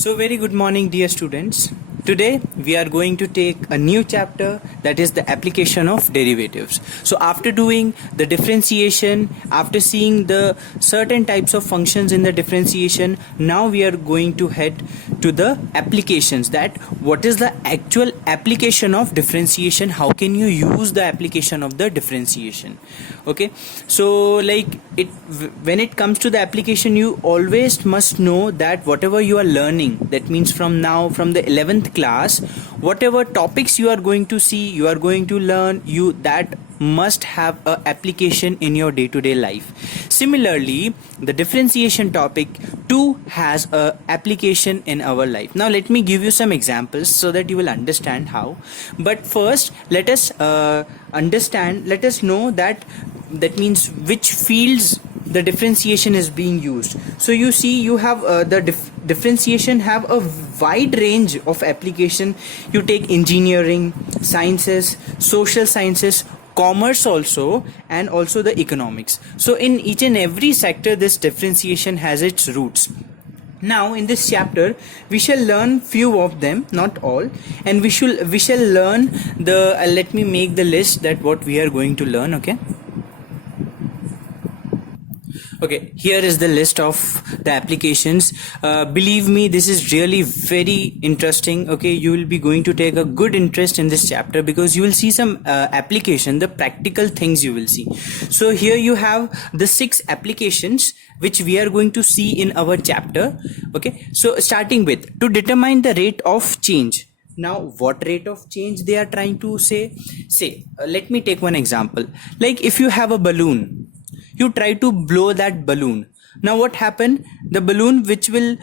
So very good morning, dear students. Today we are going to take a new chapter, that is the application of derivatives. So after doing the differentiation, after seeing the certain types of functions in the differentiation, now we are going to head to the applications, that what is the actual application of differentiation, how can you use the application of the differentiation. Okay, so when it comes to the application, you always must know that whatever you are learning, that means from now, from the 11th class, whatever topics you are going to see, you are going to learn, you that must have a application in your day-to-day life. Similarly, the differentiation topic too has a application in our life. Now let me give you some examples so that you will understand how. But first let us know that means which fields the differentiation is being used. So you see, you have the differentiation have a wide range of application. You take engineering, sciences, social sciences, commerce also, and also the economics. So in each and every sector, this differentiation has its roots. Now in this chapter we shall learn few of them, not all, and we shall learn the let me make the list that what we are going to learn. Okay, here is the list of the applications. Believe me, this is really very interesting. Okay, you will be going to take a good interest in this chapter because you will see some application, the practical things you will see. So here you have the 6 applications which we are going to see in our chapter. Okay, so starting with, to determine the rate of change. Now what rate of change they are trying to say, let me take one example. Like if you have a balloon, you try to blow that balloon. Now what happened? The balloon which will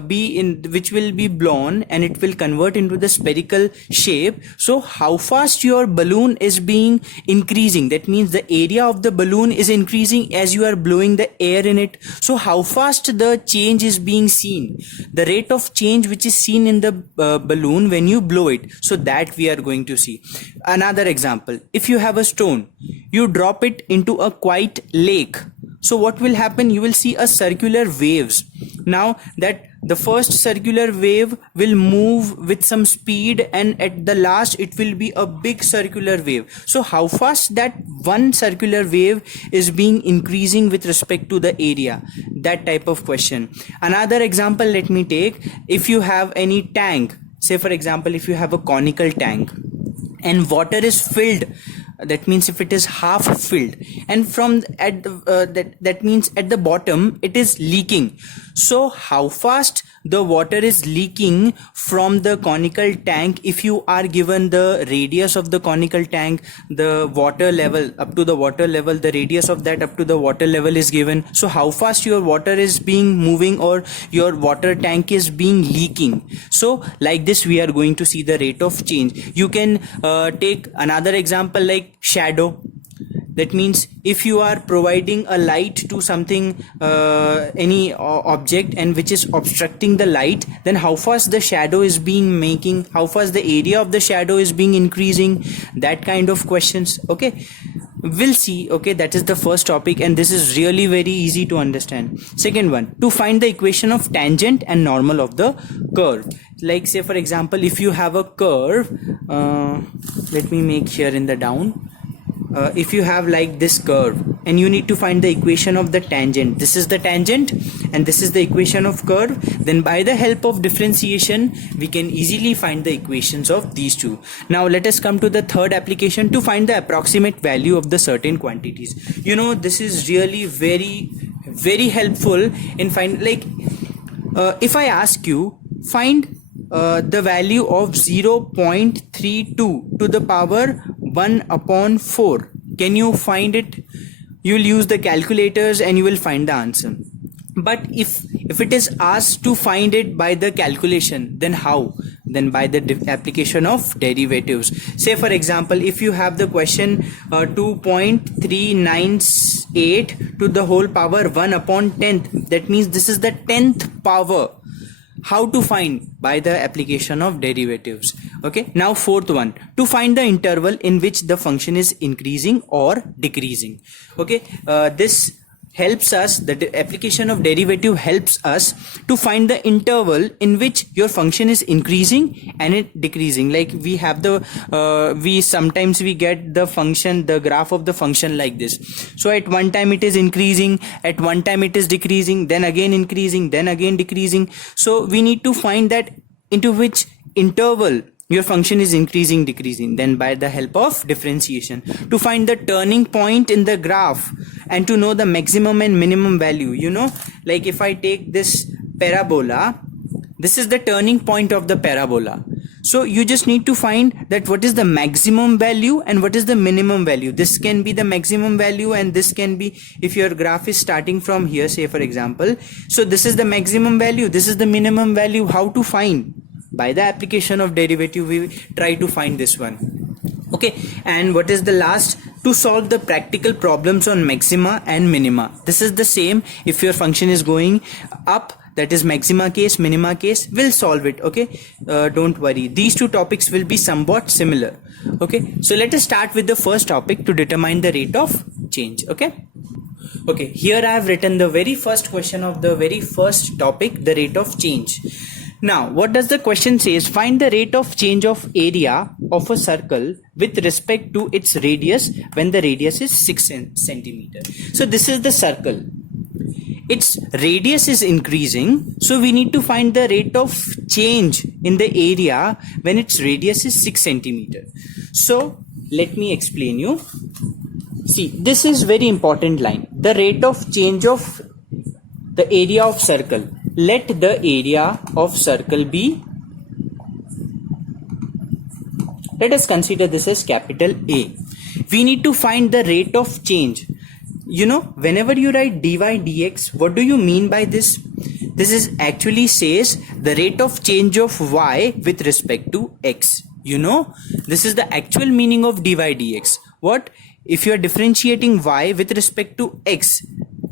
be blown, and it will convert into the spherical shape. So how fast your balloon is being increasing, that means the area of the balloon is increasing as you are blowing the air in it. So how fast the change is being seen, the rate of change which is seen in the balloon when you blow it. So that we are going to see. Another example, if you have a stone, you drop it into a quiet lake. So what will happen? You will see a circular waves. Now that the first circular wave will move with some speed, and at the last it will be a big circular wave. So how fast that one circular wave is being increasing with respect to the area, that type of question. Another example let me take, if you have any tank, say for example if you have a conical tank and water is filled, that means if it is half filled, and from at the that means at the bottom it is leaking. So how fast the water is leaking from the conical tank, if you are given the radius of the conical tank, the water level up to the water level, the radius of that up to the water level is given. So how fast your water is being moving, or your water tank is being leaking. So like this we are going to see the rate of change. You can take another example like shadow. That means if you are providing a light to something, any object, and which is obstructing the light, then how fast the shadow is being making, how fast the area of the shadow is being increasing, that kind of questions. Okay, we'll see. Okay, that is the first topic, and this is really very easy to understand. Second one, to find the equation of tangent and normal of the curve. Like say for example if you have a curve, let me make here in the down. If you have like this curve and you need to find the equation of the tangent, this is the tangent and this is the equation of curve, then by the help of differentiation we can easily find the equations of these two. Now let us come to the third application, to find the approximate value of the certain quantities. You know, this is really very helpful in find, like if I ask you find the value of 0.32 to the power 1 upon 4, can you find it? You will use the calculators and you will find the answer. But if it is asked to find it by the calculation, then how? Then by the application of derivatives. Say for example if you have the question 2.398 to the whole power 1 upon 10th, that means this is the 10th power. How to find? By the application of derivatives. Okay, now fourth one, to find the interval in which the function is increasing or decreasing. Okay, this helps us, the application of derivative helps us to find the interval in which your function is increasing and it decreasing. Like we have the we sometimes we get the function, the graph of the function like this. So at one time it is increasing, at one time it is decreasing, then again increasing, then again decreasing. So we need to find that into which interval your function is increasing, decreasing. Then by the help of differentiation, to find the turning point in the graph and to know the maximum and minimum value. You know, like if I take this parabola, this is the turning point of the parabola. So you just need to find that what is the maximum value and what is the minimum value. This can be the maximum value and this can be, if your graph is starting from here, say for example, so this is the maximum value, this is the minimum value. How to find? By the application of derivative, we try to find this one. Okay, and what is the last? To solve the practical problems on maxima and minima. This is the same. If your function is going up, that is maxima case, minima case, we'll solve it. Okay, don't worry, these two topics will be somewhat similar. Okay, so let us start with the first topic, to determine the rate of change. Okay, here I have written the very first question of the very first topic, the rate of change. Now, what does the question say? Is find the rate of change of area of a circle with respect to its radius when the radius is 6 centimeter. So this is the circle. Its radius is increasing. So we need to find the rate of change in the area when its radius is 6 centimeter. So let me explain you. See, this is very important line. The rate of change of the area of circle. Let the area of circle be, let us consider this as capital A. We need to find the rate of change. You know, whenever you write dy dx, what do you mean by this? This is actually says the rate of change of y with respect to x. You know, this is the actual meaning of dy dx. What? If you are differentiating y with respect to x,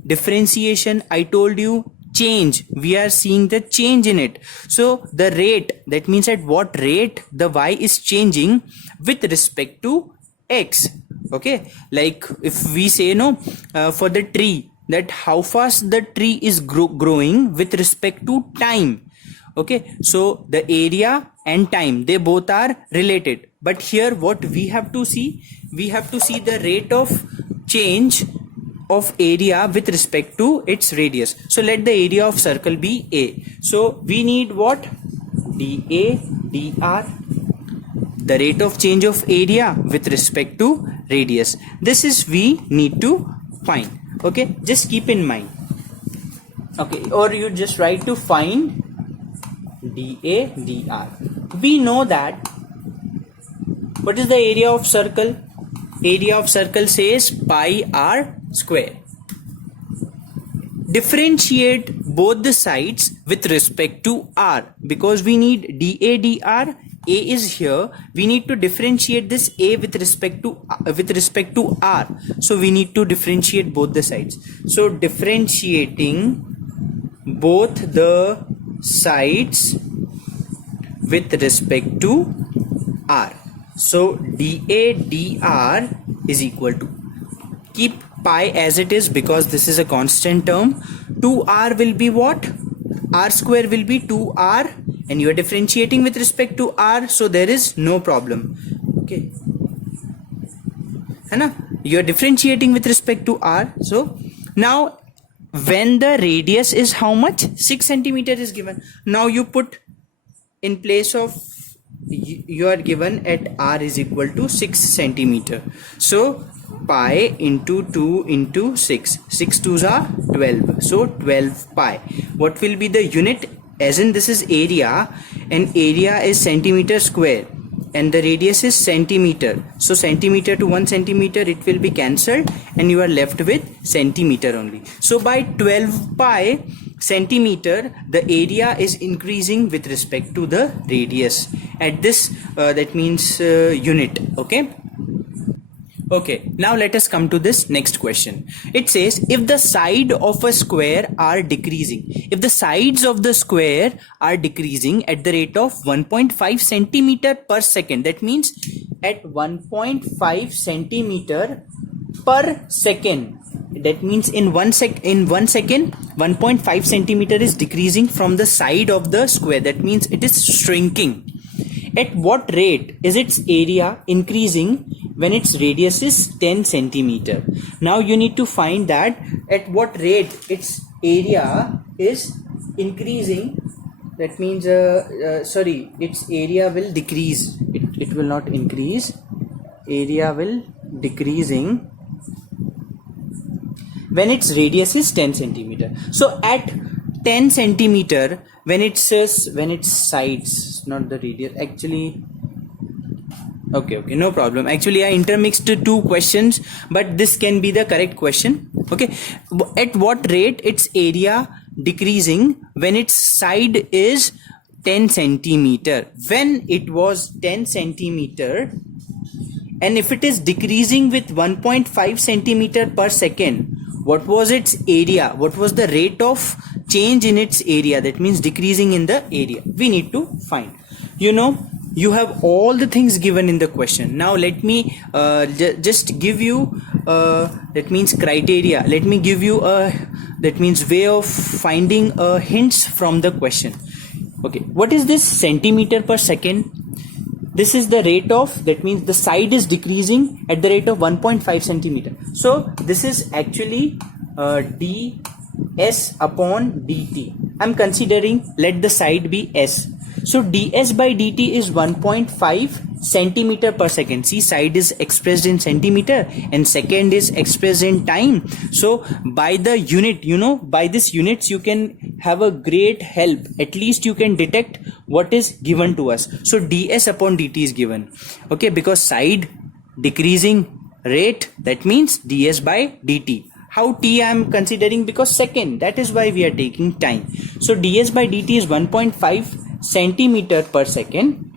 differentiation, I told you, change, we are seeing the change in it. So the rate, that means at what rate the y is changing with respect to x. Okay, like if we say for the tree, that how fast the tree is growing with respect to time. Okay, so the area and time, they both are related. But here what we have to see, we have to see the rate of change of area with respect to its radius. So let the area of circle be A. So we need what? dA dr, the rate of change of area with respect to radius. This is we need to find. Okay, just keep in mind. Okay, or you just write to find dA dr. We know that what is the area of circle? Area of circle says pi r square. Differentiate both the sides with respect to r, because we need dA dr. A is here, we need to differentiate this A with respect to r. So we need to differentiate both the sides. So differentiating both the sides with respect to r. So dA dr is equal to, keep pi as it is because this is a constant term. 2r will be what? R square will be 2r, and you are differentiating with respect to r, so there is no problem. Okay, है ना? You are differentiating with respect to r. So now when the radius is how much? 6 centimeter is given. Now you put in place of, you are given at r is equal to 6 centimeter. So pi into 2 into 6. 6 2s are 12. So 12 pi. What will be the unit? As in this is area, and area is centimeter square, and the radius is centimeter. So centimeter to 1 centimeter, it will be cancelled, and you are left with centimeter only. So by 12 pi centimeter, the area is increasing with respect to the radius at this that means unit. Okay, now let us come to this next question. It says if the side of a square are decreasing, if the sides of the square are decreasing at the rate of 1.5 centimeter per second, that means at 1.5 centimeter per second, that means in 1 second 1.5 centimeter is decreasing from the side of the square. That means it is shrinking. At what rate is its area increasing when its radius is 10 centimeter? Now you need to find that at what rate its area is increasing. That means its area will decrease. It will not increase. Area will decreasing when its radius is 10 centimeter. So at 10 centimeter, when its sides, not the radius, actually, okay, no problem. Actually I intermixed two questions, but this can be the correct question. Okay, at what rate its area decreasing when its side is 10 centimeter? When it was 10 centimeter, and if it is decreasing with 1.5 centimeter per second, what was its area? What was the rate of change in its area? That means decreasing in the area. We need to find. You have all the things given in the question. Now let me just give you that means criteria. Let me give you that means way of finding hints from the question. Okay, what is this centimeter per second? This is the rate of, that means the side is decreasing at the rate of 1.5 centimeter. So this is actually ds upon dt. I'm considering, let the side be s. So ds by dt is 1.5 centimeter per second. See, side is expressed in centimeter and second is expressed in time. So by the unit, by this units you can have a great help. At least you can detect what is given to us. So ds upon dt is given. Okay, because side decreasing rate, that means ds by dt. How t I am considering? Because second, that is why we are taking time. So ds by dt is 1.5 centimeter per second.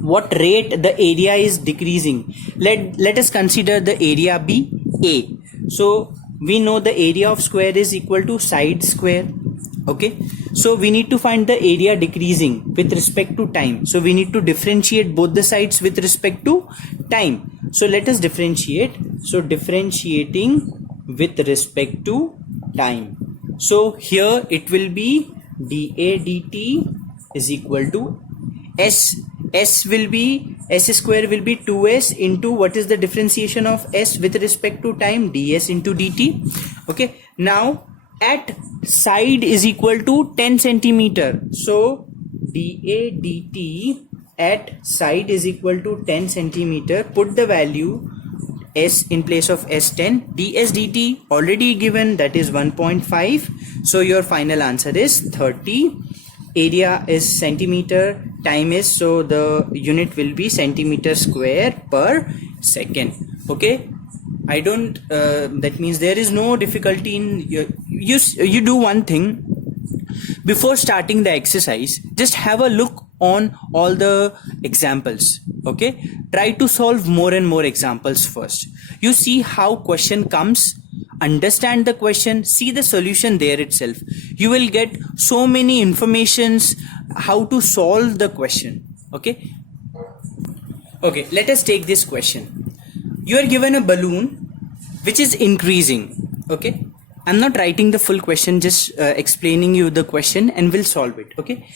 What rate the area is decreasing? Let us consider the area be a. So we know the area of square is equal to side square. Okay, so we need to find the area decreasing with respect to time. So we need to differentiate both the sides with respect to time. So let us differentiate. So differentiating with respect to time. So here it will be dA dt is equal to s. S will be, s square will be 2s into what is the differentiation of s with respect to time? ds into dt. Okay, now at side is equal to 10 centimeter. So dA dt at side is equal to 10 centimeter. Put the value s in place of s10. ds dt already given, that is 1.5. So your final answer is 30. Area is centimeter, time is, so the unit will be centimeter square per second. Okay, I don't that means there is no difficulty in you do one thing. Before starting the exercise, just have a look on all the examples. Okay, try to solve more and more examples first. You see how question comes, understand the question, see the solution there itself. You will get so many informations how to solve the question. Okay, let us take this question. You are given a balloon which is increasing. Okay, I'm not writing the full question, just explaining you the question and we'll solve it. Okay,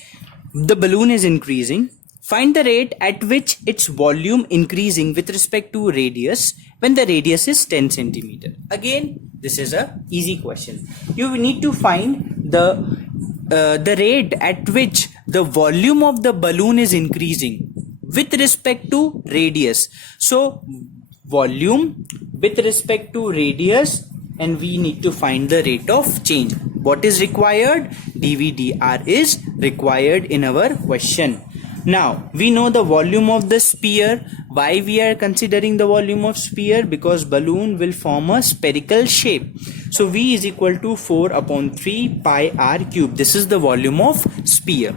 the balloon is increasing. Find the rate at which its volume increasing with respect to radius when the radius is 10 centimeter. Again, this is a easy question. You need to find the rate at which the volume of the balloon is increasing with respect to radius. So volume with respect to radius, and we need to find the rate of change. What is required? dVdr is required in our question. Now we know the volume of the sphere. Why we are considering the volume of sphere? Because balloon will form a spherical shape. So V is equal to 4 upon 3 pi r cube. This is the volume of sphere.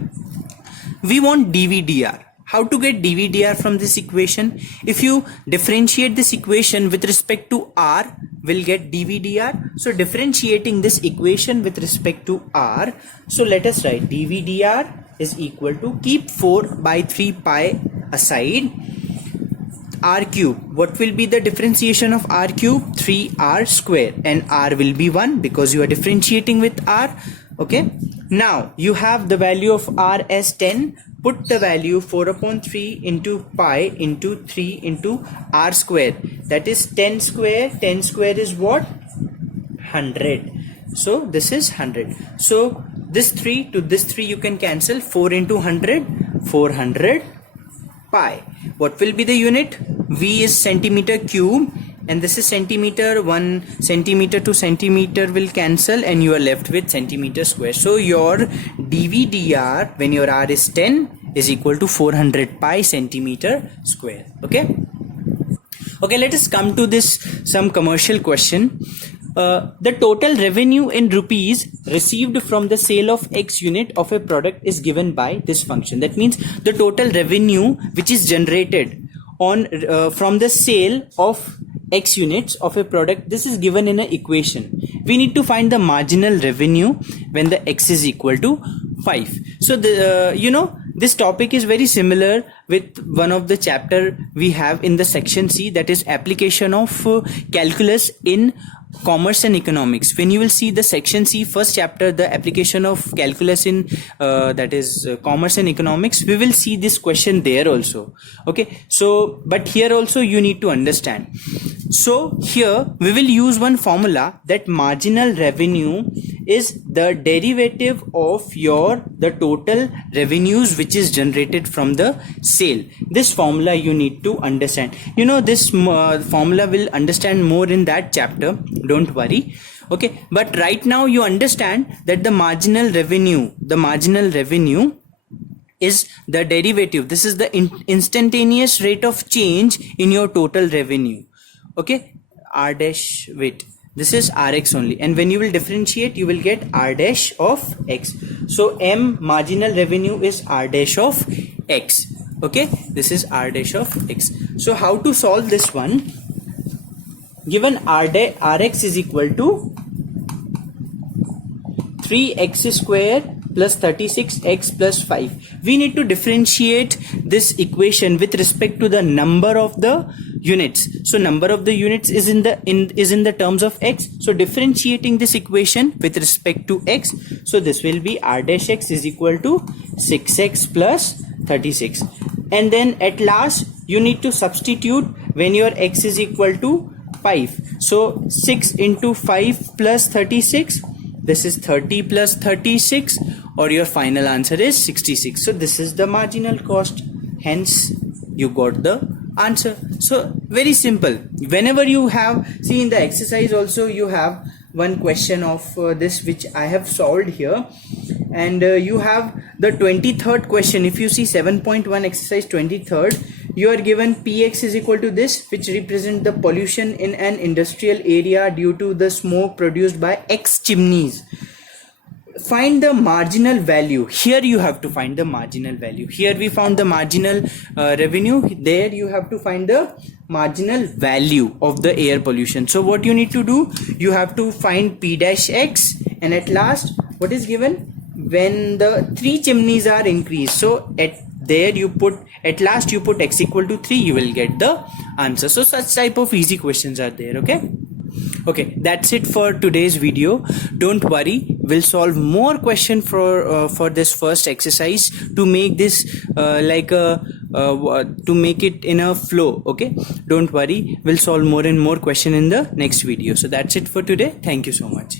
We want dVdr. How to get dVdr from this equation? If you differentiate this equation with respect to r, we'll get dVdr. So differentiating this equation with respect to r, so let us write dVdr is equal to, keep 4 by 3 pi aside, r cube. What will be the differentiation of r cube? 3r square, and r will be 1 because you are differentiating with r. Okay, now you have the value of r as 10. Put the value 4 upon 3 into pi into 3 into r square. That is 10 square. 10 square is what? 100. So this is 100. So this 3 to this 3 you can cancel. 4 into 100, 400 pi. What will be the unit? V is centimeter cube, and this is centimeter. 1 centimeter to centimeter will cancel, and you are left with centimeter square. So your dVdr when your r is 10 is equal to 400 pi centimeter square. Okay, let us come to this some commercial question. The total revenue in rupees received from the sale of X unit of a product is given by this function. That means the total revenue which is generated on from the sale of X units of a product, this is given in an equation. We need to find the marginal revenue when the X is equal to 5. So this topic is very similar with one of the chapter we have in the section C, that is application of calculus in commerce and economics. When you will see the section C first chapter, the application of calculus in commerce and economics, we will see this question there also. Okay, so but here also you need to understand. So here we will use one formula, that marginal revenue is the derivative of the total revenues which is generated from the sale. This formula you need to understand. This formula will understand more in that chapter, don't worry. Okay, but right now you understand that the marginal revenue is the derivative. This is the instantaneous rate of change in your total revenue. Okay, r dash, wait, this is rx only, and when you will differentiate you will get r dash of x. So m marginal revenue is r dash of x. Okay, this is r dash of x. So how to solve this one? Given rx is equal to 3x square plus 36x plus 5. We need to differentiate this equation with respect to the number of the units. So number of the units is in the terms of x. So differentiating this equation with respect to x, so this will be r dash x is equal to 6x plus 36. And then at last you need to substitute when your x is equal to 5. So 6 into 5 plus 36, this is 30 plus 36, or your final answer is 66. So this is the marginal cost, hence you got the answer. So very simple. Whenever you have, see in the exercise also you have one question of this which I have solved here, and you have the 23rd question. If you see 7.1 exercise 23rd, you are given px is equal to this, which represent the pollution in an industrial area due to the smoke produced by X chimneys. Find the marginal value. Here you have to find the marginal value. Here we found the marginal revenue. There you have to find the marginal value of the air pollution. So what you need to do, you have to find p dash x, and at last what is given? When the 3 chimneys are increased, so at last you put x equal to 3, you will get the answer. So such type of easy questions are there. Okay, that's it for today's video. Don't worry, we'll solve more question for this first exercise to make this to make it in a flow. Okay, don't worry, we'll solve more and more question in the next video. So that's it for today. Thank you so much.